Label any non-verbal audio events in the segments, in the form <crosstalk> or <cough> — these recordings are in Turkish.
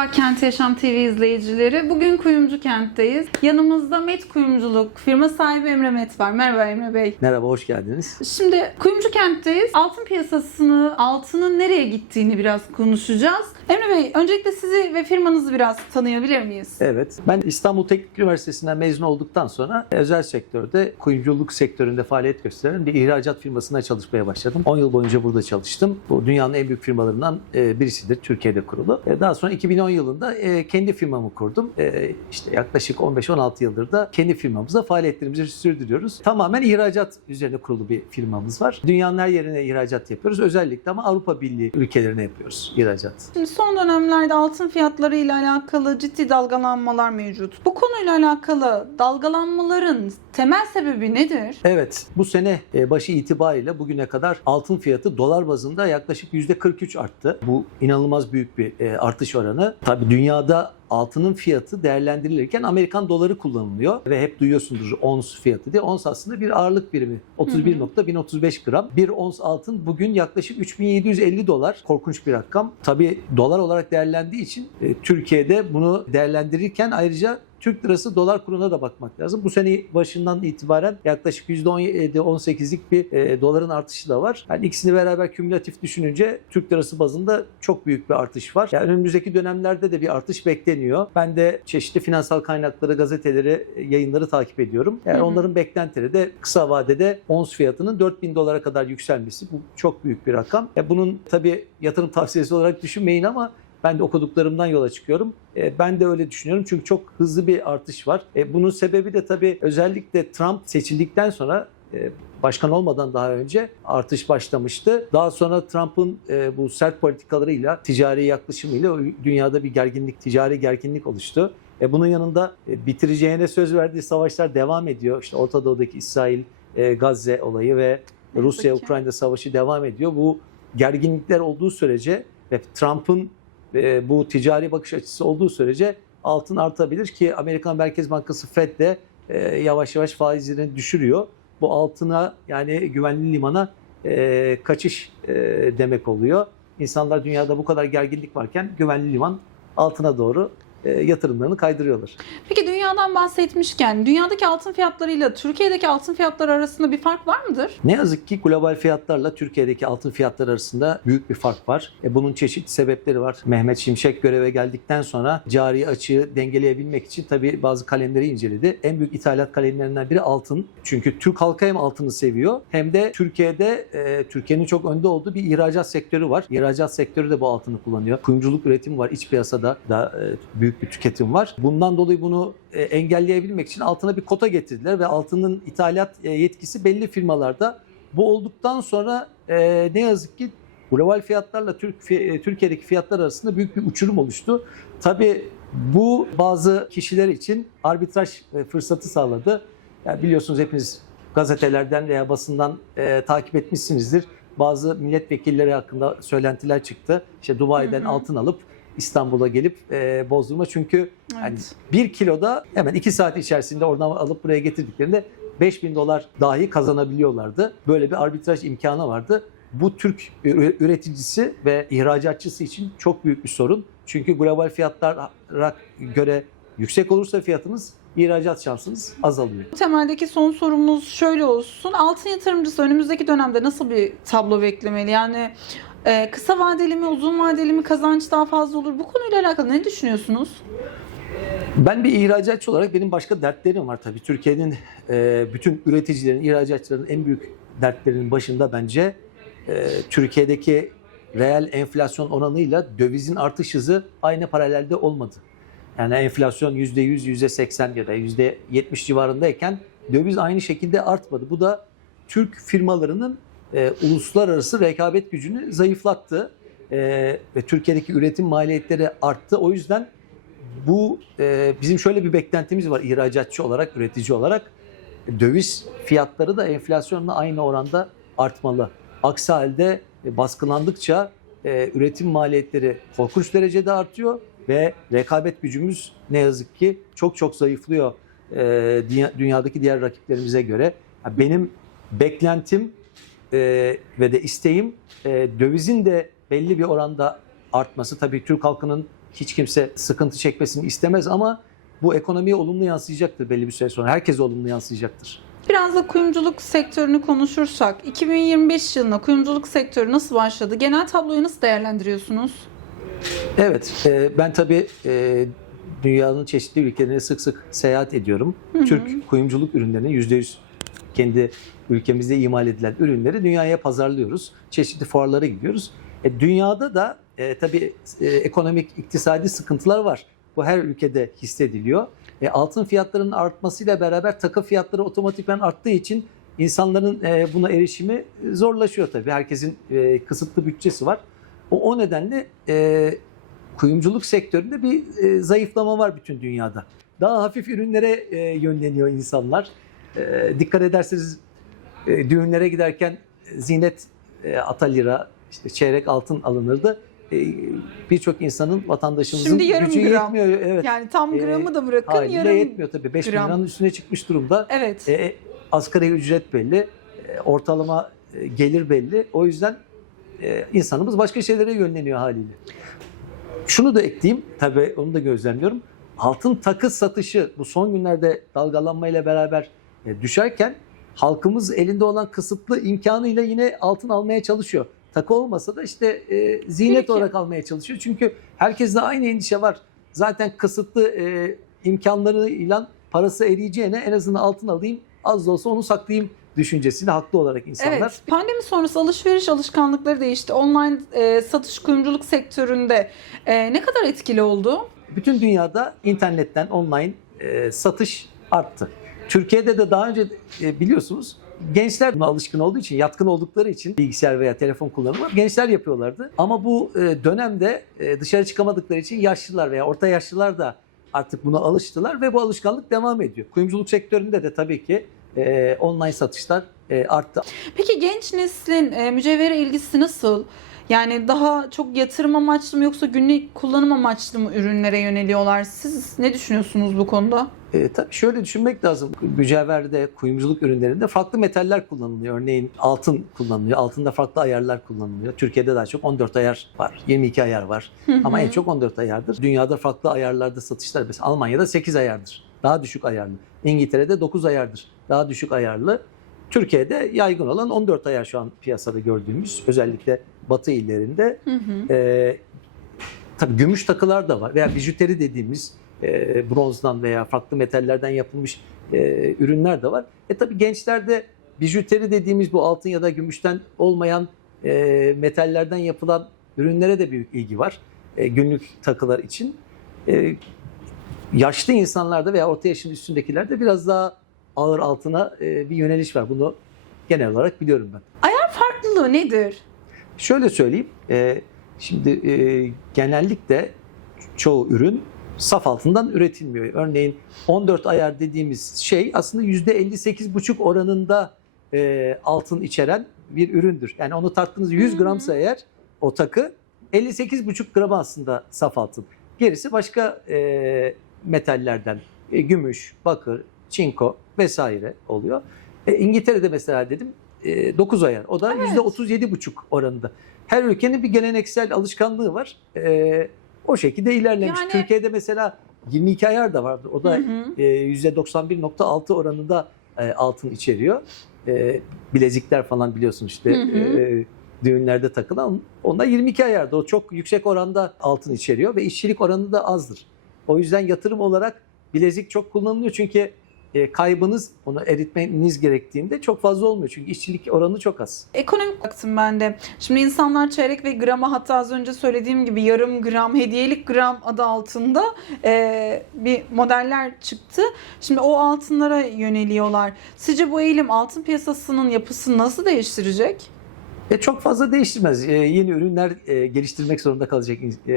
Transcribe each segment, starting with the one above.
Merhaba Kent Yaşam TV izleyicileri. Bugün Kuyumcu Kent'teyiz. Yanımızda Met Kuyumculuk firma sahibi Emre Met var. Merhaba Emre Bey. Merhaba, hoş geldiniz. Şimdi Kuyumcu Kent'teyiz. Altın piyasasını, altının nereye gittiğini biraz konuşacağız. Emre Bey, öncelikle sizi ve firmanızı biraz tanıyabilir miyiz? Evet, ben İstanbul Teknik Üniversitesi'nden mezun olduktan sonra özel sektörde, kuyumculuk sektöründe faaliyet gösteren bir ihracat firmasında çalışmaya başladım. 10 yıl boyunca burada çalıştım. Bu dünyanın en büyük firmalarından e, birisidir, Türkiye'de kurulu. E, Daha sonra 2010 yılında e, kendi firmamı kurdum. E, İşte yaklaşık 15-16 yıldır da kendi firmamızda faaliyetlerimizi sürdürüyoruz. Tamamen ihracat üzerine kurulu bir firmamız var. Dünyanın her yerine ihracat yapıyoruz. Özellikle ama Avrupa Birliği ülkelerine yapıyoruz ihracat. Şimdi son dönemlerde altın fiyatları ile alakalı ciddi dalgalanmalar mevcut. Bu konuyla alakalı dalgalanmaların temel sebebi nedir? Evet, bu sene e, başı itibariyle bugüne kadar altın fiyatı dolar bazında yaklaşık %43 arttı. Bu inanılmaz büyük bir e, artış oranı. Tabii dünyada altının fiyatı değerlendirilirken Amerikan doları kullanılıyor ve hep duyuyorsundur ons fiyatı diye. Ons aslında bir ağırlık birimi. 31.1035 gram. Bir ons altın bugün yaklaşık 3750 dolar. Korkunç bir rakam. Tabii dolar olarak değerlendiği için e, Türkiye'de bunu değerlendirirken ayrıca Türk lirası dolar kuruna da bakmak lazım. Bu sene başından itibaren yaklaşık %17-18'lik bir e, doların artışı da var. Yani ikisini beraber kümülatif düşününce Türk lirası bazında çok büyük bir artış var. Yani önümüzdeki dönemlerde de bir artış bekleniyor. Ben de çeşitli finansal kaynakları, gazeteleri, yayınları takip ediyorum. Yani Hı hı. onların beklentileri de kısa vadede ons fiyatının 4000 dolara kadar yükselmesi. Bu çok büyük bir rakam. E, bunun tabii yatırım tavsiyesi olarak düşünmeyin ama ben de okuduklarımdan yola çıkıyorum. E, Ben de öyle düşünüyorum çünkü çok hızlı bir artış var. E, Bunun sebebi de tabii özellikle Trump seçildikten sonra e, başkan olmadan daha önce artış başlamıştı. Daha sonra Trump'ın e, bu sert politikalarıyla, ticari yaklaşımıyla dünyada bir gerginlik, ticari gerginlik oluştu. E, Bunun yanında bitireceğine söz verdiği savaşlar devam ediyor. İşte Orta Doğu'daki İsrail, Gazze olayı ve Rusya-Ukrayna savaşı devam ediyor. Bu gerginlikler olduğu sürece ve Trump'ın e, bu ticari bakış açısı olduğu sürece altın artabilir ki Amerikan Merkez Bankası Fed de e, yavaş yavaş faizlerini düşürüyor. Bu altına yani güvenli limana e, kaçış e, demek oluyor. İnsanlar dünyada bu kadar gerginlik varken güvenli liman altına doğru e, yatırımlarını kaydırıyorlar. Peki dünyadan bahsetmişken dünyadaki altın fiyatlarıyla Türkiye'deki altın fiyatları arasında bir fark var mıdır? Ne yazık ki global fiyatlarla Türkiye'deki altın fiyatları arasında büyük bir fark var. E bunun çeşitli sebepleri var. Mehmet Şimşek göreve geldikten sonra cari açığı dengeleyebilmek için tabii bazı kalemleri inceledi. En büyük ithalat kalemlerinden biri altın. Çünkü Türk halkı hem altını seviyor hem de Türkiye'de e, Türkiye'nin çok önde olduğu bir ihracat sektörü var. İhracat sektörü de bu altını kullanıyor. Kuyumculuk üretimi var. İç piyasada da e, büyük bir tüketim var. Bundan dolayı bunu engelleyebilmek için altına bir kota getirdiler ve altının ithalat e, yetkisi belli firmalarda. Bu olduktan sonra e, ne yazık ki global fiyatlarla Türk e, Türkiye'deki fiyatlar arasında büyük bir uçurum oluştu. Tabii bu bazı kişiler için arbitraj e, fırsatı sağladı. Yani biliyorsunuz hepiniz gazetelerden veya basından e, takip etmişsinizdir. Bazı milletvekilleri hakkında söylentiler çıktı. İşte Dubai'den Hı hı. altın alıp İstanbul'a gelip e, bozdurma. Çünkü yani Evet. bir kiloda hemen iki saat içerisinde oradan alıp buraya getirdiklerinde 5000 dolar dahi kazanabiliyorlardı. Böyle bir arbitraj imkanı vardı. Bu Türk üre- üreticisi ve ihracatçısı için çok büyük bir sorun. Çünkü global fiyatlara göre yüksek olursa fiyatınız ihracat şansınız azalıyor. Temeldeki son sorumuz şöyle olsun. Altın yatırımcısı önümüzdeki dönemde nasıl bir tablo beklemeli? Yani e, kısa vadeli mi, uzun vadeli mi kazanç daha fazla olur? Bu konuyla alakalı ne düşünüyorsunuz? Ben bir ihracatçı olarak benim başka dertlerim var tabii. Türkiye'nin e, bütün üreticilerin, ihracatçıların en büyük dertlerinin başında bence e, Türkiye'deki reel enflasyon oranıyla dövizin artış hızı aynı paralelde olmadı. Yani enflasyon %100, %80 ya da %70 civarındayken döviz aynı şekilde artmadı. Bu da Türk firmalarının e, uluslararası rekabet gücünü zayıflattı. E, ve Türkiye'deki üretim maliyetleri arttı. O yüzden bu e, bizim şöyle bir beklentimiz var ihracatçı olarak, üretici olarak. Döviz fiyatları da enflasyonla aynı oranda artmalı. Aksi halde e, baskılandıkça e, üretim maliyetleri korkunç derecede artıyor ve rekabet gücümüz ne yazık ki çok çok zayıflıyor e, dünya- dünyadaki diğer rakiplerimize göre. Benim beklentim e, ve de isteğim e, dövizin de belli bir oranda artması. Tabii Türk halkının hiç kimse sıkıntı çekmesini istemez ama bu ekonomiye olumlu yansıyacaktır belli bir süre sonra. Herkese olumlu yansıyacaktır. Biraz da kuyumculuk sektörünü konuşursak 2025 yılında kuyumculuk sektörü nasıl başladı? Genel tabloyu nasıl değerlendiriyorsunuz? Evet, e, ben tabii e, dünyanın çeşitli ülkelerine sık sık seyahat ediyorum. hı. Türk kuyumculuk ürünlerini %100 kendi ülkemizde imal edilen ürünleri dünyaya pazarlıyoruz. Çeşitli fuarlara gidiyoruz. E, dünyada da e, tabii e, ekonomik, iktisadi sıkıntılar var. Bu her ülkede hissediliyor. E, altın fiyatlarının artmasıyla beraber takı fiyatları otomatikman arttığı için insanların e, buna erişimi zorlaşıyor tabii. Herkesin e, kısıtlı bütçesi var. O, o nedenle e, kuyumculuk sektöründe bir e, zayıflama var bütün dünyada. Daha hafif ürünlere e, yönleniyor insanlar. E, dikkat ederseniz e, düğünlere giderken zinet e, atalira, işte çeyrek altın alınırdı. E, Birçok insanın, vatandaşımızın Şimdi yarım gücü gram. yetmiyor. Evet. Yani tam Ee, gramı da bırakın Haliyle yarım. yetmiyor tabii. 5 bin gram. liranın üstüne çıkmış durumda. Evet. E, asgari ücret belli, e, ortalama e, gelir belli. O yüzden e, insanımız başka şeylere yönleniyor haliyle. Şunu da ekleyeyim, tabii onu da gözlemliyorum. Altın takı satışı bu son günlerde dalgalanmayla beraber e, düşerken halkımız elinde olan kısıtlı imkanıyla yine altın almaya çalışıyor. Takı olmasa da işte e, zinet Birikim. olarak almaya çalışıyor. Çünkü herkeste aynı endişe var. Zaten kısıtlı e, imkanlarıyla parası eriyeceğine en azından altın alayım, az da olsa onu saklayayım düşüncesiyle haklı olarak insanlar. Evet. Pandemi sonrası alışveriş alışkanlıkları değişti. Online e, satış kuyumculuk sektöründe e, ne kadar etkili oldu? Bütün dünyada internetten online e, satış arttı. Türkiye'de de daha önce e, biliyorsunuz gençler buna alışkın olduğu için, yatkın oldukları için bilgisayar veya telefon kullanımı gençler yapıyorlardı. Ama bu e, dönemde e, dışarı çıkamadıkları için yaşlılar veya orta yaşlılar da artık buna alıştılar ve bu alışkanlık devam ediyor. Kuyumculuk sektöründe de tabii ki online satışlar arttı. Peki genç neslin mücevhere ilgisi nasıl? Yani daha çok yatırım amaçlı mı yoksa günlük kullanım amaçlı mı ürünlere yöneliyorlar? Siz ne düşünüyorsunuz bu konuda? E, tabii şöyle düşünmek lazım. Mücevherde, kuyumculuk ürünlerinde farklı metaller kullanılıyor. Örneğin altın kullanılıyor. Altında farklı ayarlar kullanılıyor. Türkiye'de daha çok 14 ayar var. 22 ayar var. Ama en çok 14 ayardır. Dünyada farklı ayarlarda satışlar. Mesela Almanya'da 8 ayardır. Daha düşük ayarlı. İngiltere'de 9 ayardır. Daha düşük ayarlı. Türkiye'de yaygın olan 14 ayar şu an piyasada gördüğümüz. Özellikle batı illerinde. Hı hı. Ee, tabii gümüş takılar da var veya bijuteri dediğimiz e, bronzdan veya farklı metallerden yapılmış e, ürünler de var. E tabii gençlerde bijuteri dediğimiz bu altın ya da gümüşten olmayan e, metallerden yapılan ürünlere de büyük ilgi var. E, günlük takılar için. E, yaşlı insanlarda veya orta yaşın üstündekilerde biraz daha ağır altına e, bir yöneliş var. Bunu genel olarak biliyorum ben. Farklılığı nedir? Şöyle söyleyeyim. e, şimdi e, genellikle çoğu ürün saf altından üretilmiyor. Örneğin 14 ayar dediğimiz şey aslında %58,5 oranında e, altın içeren bir üründür. Yani onu tarttığınız 100 gramsa eğer o takı 58,5 gram aslında saf altın. Gerisi başka e, metallerden e, gümüş, bakır, çinko vesaire oluyor. E, İngiltere'de mesela dedim e, 9 ayar. O da Evet. %37,5 oranında. Her ülkenin bir geleneksel alışkanlığı var. E, o şekilde ilerlemiş. Yani- Türkiye'de mesela 22 ayar da vardır. O da Hı hı. e, %91.6 oranında e, altın içeriyor. E, bilezikler falan biliyorsun işte Hı hı. e, düğünlerde takılan. Onda 22 ayarda. O çok yüksek oranda altın içeriyor ve işçilik oranı da azdır. O yüzden yatırım olarak bilezik çok kullanılıyor çünkü e, kaybınız onu eritmeniz gerektiğinde çok fazla olmuyor. Çünkü işçilik oranı çok az. Ekonomik baktım ben de. Şimdi insanlar çeyrek ve grama hatta az önce söylediğim gibi yarım gram, hediyelik gram adı altında e, bir modeller çıktı. Şimdi o altınlara yöneliyorlar. Sizce bu eğilim altın piyasasının yapısını nasıl değiştirecek? E, çok fazla değiştirmez. E, yeni ürünler e, geliştirmek zorunda kalacak e,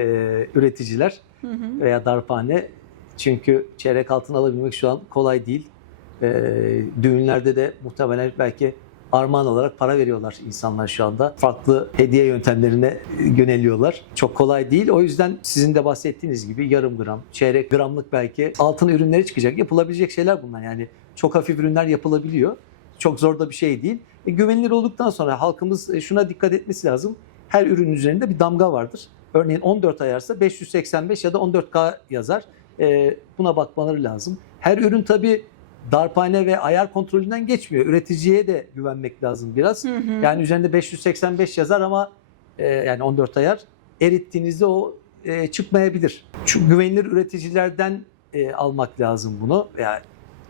üreticiler. Hı hı. veya darphane. Çünkü çeyrek altın alabilmek şu an kolay değil. Ee, düğünlerde de muhtemelen belki armağan olarak para veriyorlar insanlar şu anda. Farklı hediye yöntemlerine yöneliyorlar. Çok kolay değil. O yüzden sizin de bahsettiğiniz gibi yarım gram, çeyrek gramlık belki altın ürünleri çıkacak. Yapılabilecek şeyler bunlar. Yani çok hafif ürünler yapılabiliyor. Çok zor da bir şey değil. E, güvenilir olduktan sonra halkımız e, şuna dikkat etmesi lazım. Her ürün üzerinde bir damga vardır. örneğin 14 ayarsa 585 ya da 14K yazar. E, buna bakmaları lazım. Her ürün tabii darphane ve ayar kontrolünden geçmiyor. Üreticiye de güvenmek lazım biraz. Hı hı. Yani üzerinde 585 yazar ama e, yani 14 ayar erittiğinizde o e, çıkmayabilir. Çünkü güvenilir üreticilerden e, almak lazım bunu. Yani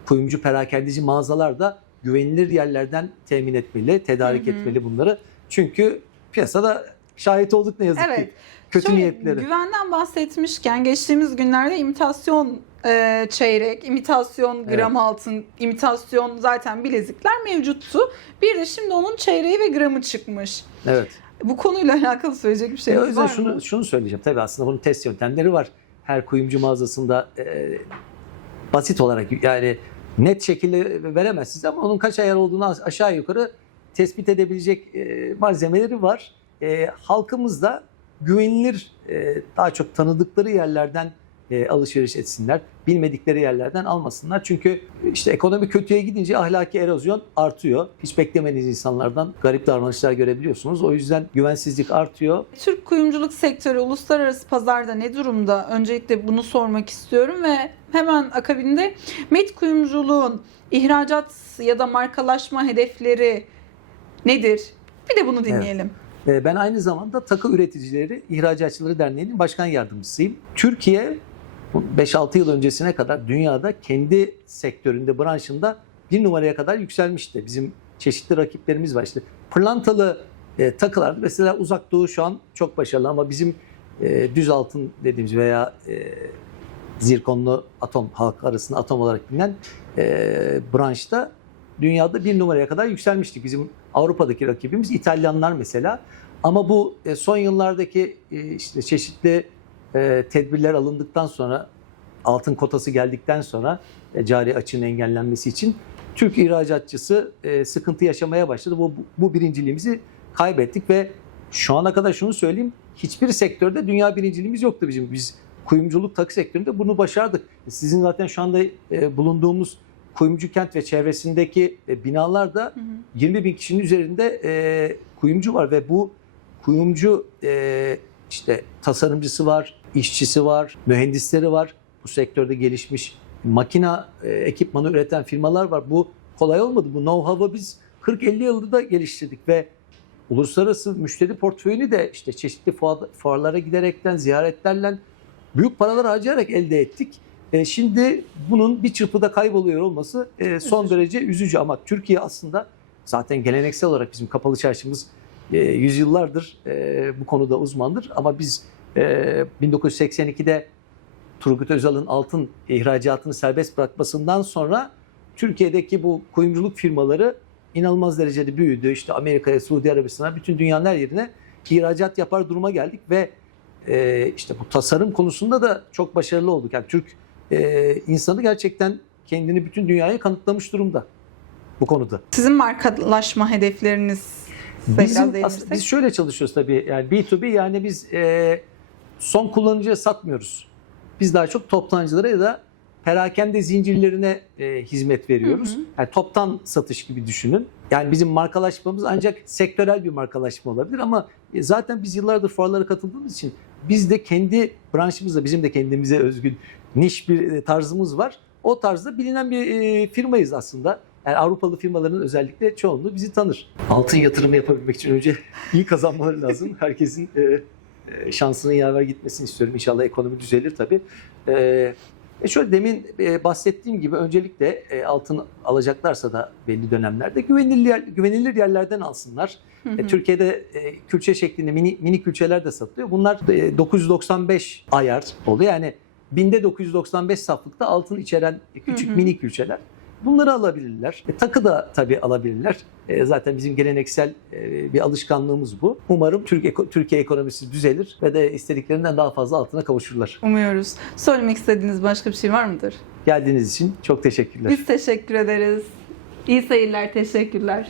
kuyumcu perakendeci mağazalar da güvenilir yerlerden temin etmeli, tedarik Hı hı. etmeli bunları. Çünkü piyasada şahit olduk ne yazık Evet. ki kötü Şöyle, niyetleri. Güvenden bahsetmişken geçtiğimiz günlerde imitasyon e, çeyrek, imitasyon gram altın, imitasyon zaten bilezikler mevcuttu. Bir de şimdi onun çeyreği ve gramı çıkmış. Evet. Bu konuyla <laughs> alakalı söyleyecek bir E, şey yüzden var şunu mı? şunu söyleyeceğim. Tabii aslında bunun test yöntemleri var. Her kuyumcu mağazasında e, basit olarak yani net şekilde veremezsiniz ama onun kaç ayar olduğunu aşağı yukarı tespit edebilecek e, malzemeleri var. E, halkımız da güvenilir, e, daha çok tanıdıkları yerlerden e, alışveriş etsinler. Bilmedikleri yerlerden almasınlar. Çünkü işte ekonomi kötüye gidince ahlaki erozyon artıyor. Hiç beklemediğiniz insanlardan garip davranışlar görebiliyorsunuz. O yüzden güvensizlik artıyor. Türk kuyumculuk sektörü uluslararası pazarda ne durumda? Öncelikle bunu sormak istiyorum ve hemen akabinde met kuyumculuğun ihracat ya da markalaşma hedefleri nedir? Bir de bunu dinleyelim. Ee, Ben aynı zamanda Takı Üreticileri İhracatçıları Derneği'nin başkan yardımcısıyım. Türkiye bu 5-6 yıl öncesine kadar dünyada kendi sektöründe, branşında bir numaraya kadar yükselmişti. Bizim çeşitli rakiplerimiz var. İşte pırlantalı e, takılar mesela uzak doğu şu an çok başarılı ama bizim e, düz altın dediğimiz veya e, zirkonlu atom halk arasında atom olarak bilinen e, branşta dünyada bir numaraya kadar yükselmiştik. Bizim Avrupa'daki rakibimiz İtalyanlar mesela. Ama bu e, son yıllardaki e, işte çeşitli e, tedbirler alındıktan sonra altın kotası geldikten sonra cari açığın engellenmesi için Türk ihracatçısı sıkıntı yaşamaya başladı. Bu, bu birinciliğimizi kaybettik ve şu ana kadar şunu söyleyeyim. Hiçbir sektörde dünya birinciliğimiz yoktu bizim. Biz kuyumculuk takı sektöründe bunu başardık. Sizin zaten şu anda bulunduğumuz kuyumcu kent ve çevresindeki e, binalarda Hı hı. 20 bin kişinin üzerinde e, kuyumcu var ve bu kuyumcu e, işte tasarımcısı var, işçisi var, mühendisleri var. Bu sektörde gelişmiş makina e, ekipmanı üreten firmalar var. Bu kolay olmadı. Bu know-how'ı biz 40-50 yılda da geliştirdik ve uluslararası müşteri portföyünü de işte çeşitli fuar- fuarlara giderekten, ziyaretlerle büyük paralar harcayarak elde ettik. E, şimdi bunun bir çırpıda kayboluyor olması e, son Üzücü. derece üzücü ama Türkiye aslında zaten geleneksel olarak bizim kapalı çarşımız e, yüzyıllardır e, bu konuda uzmandır ama biz e, 1982'de Turgut Özal'ın altın ihracatını serbest bırakmasından sonra Türkiye'deki bu kuyumculuk firmaları inanılmaz derecede büyüdü. İşte Amerika'ya, Suudi Arabistan'a, bütün dünyanın her yerine ihracat yapar duruma geldik ve e, işte bu tasarım konusunda da çok başarılı olduk. Yani Türk e, insanı gerçekten kendini bütün dünyaya kanıtlamış durumda bu konuda. Sizin markalaşma hedefleriniz Bizim, aslında biz şöyle çalışıyoruz tabii. Yani B2B yani biz e, son kullanıcıya satmıyoruz. Biz daha çok toptancılara ya da perakende zincirlerine e, hizmet veriyoruz. Hı hı. Yani toptan satış gibi düşünün. Yani bizim markalaşmamız ancak sektörel bir markalaşma olabilir ama e, zaten biz yıllardır fuarlara katıldığımız için biz de kendi branşımızda bizim de kendimize özgün niş bir e, tarzımız var. O tarzda bilinen bir e, firmayız aslında. Yani Avrupalı firmaların özellikle çoğunluğu bizi tanır. Altın yatırımı yapabilmek için önce <laughs> iyi kazanmaları lazım. Herkesin e, şansının yaver gitmesini istiyorum. İnşallah ekonomi düzelir tabii. E, şöyle demin e, bahsettiğim gibi öncelikle e, altın alacaklarsa da belli dönemlerde güvenilir, yer- güvenilir yerlerden alsınlar. Hı hı. E, Türkiye'de külçe şeklinde mini mini külçeler de satılıyor. Bunlar e, 995 ayar oluyor. Yani binde 995 saflıkta altın içeren küçük Hı hı. mini külçeler. Bunları alabilirler. E, takı da tabii alabilirler. E, zaten bizim geleneksel e, bir alışkanlığımız bu. Umarım Türk Türkiye ekonomisi düzelir ve de istediklerinden daha fazla altına kavuşurlar. Umuyoruz. Söylemek istediğiniz başka bir şey var mıdır? Geldiğiniz için çok teşekkürler. Biz teşekkür ederiz. İyi seyirler, teşekkürler.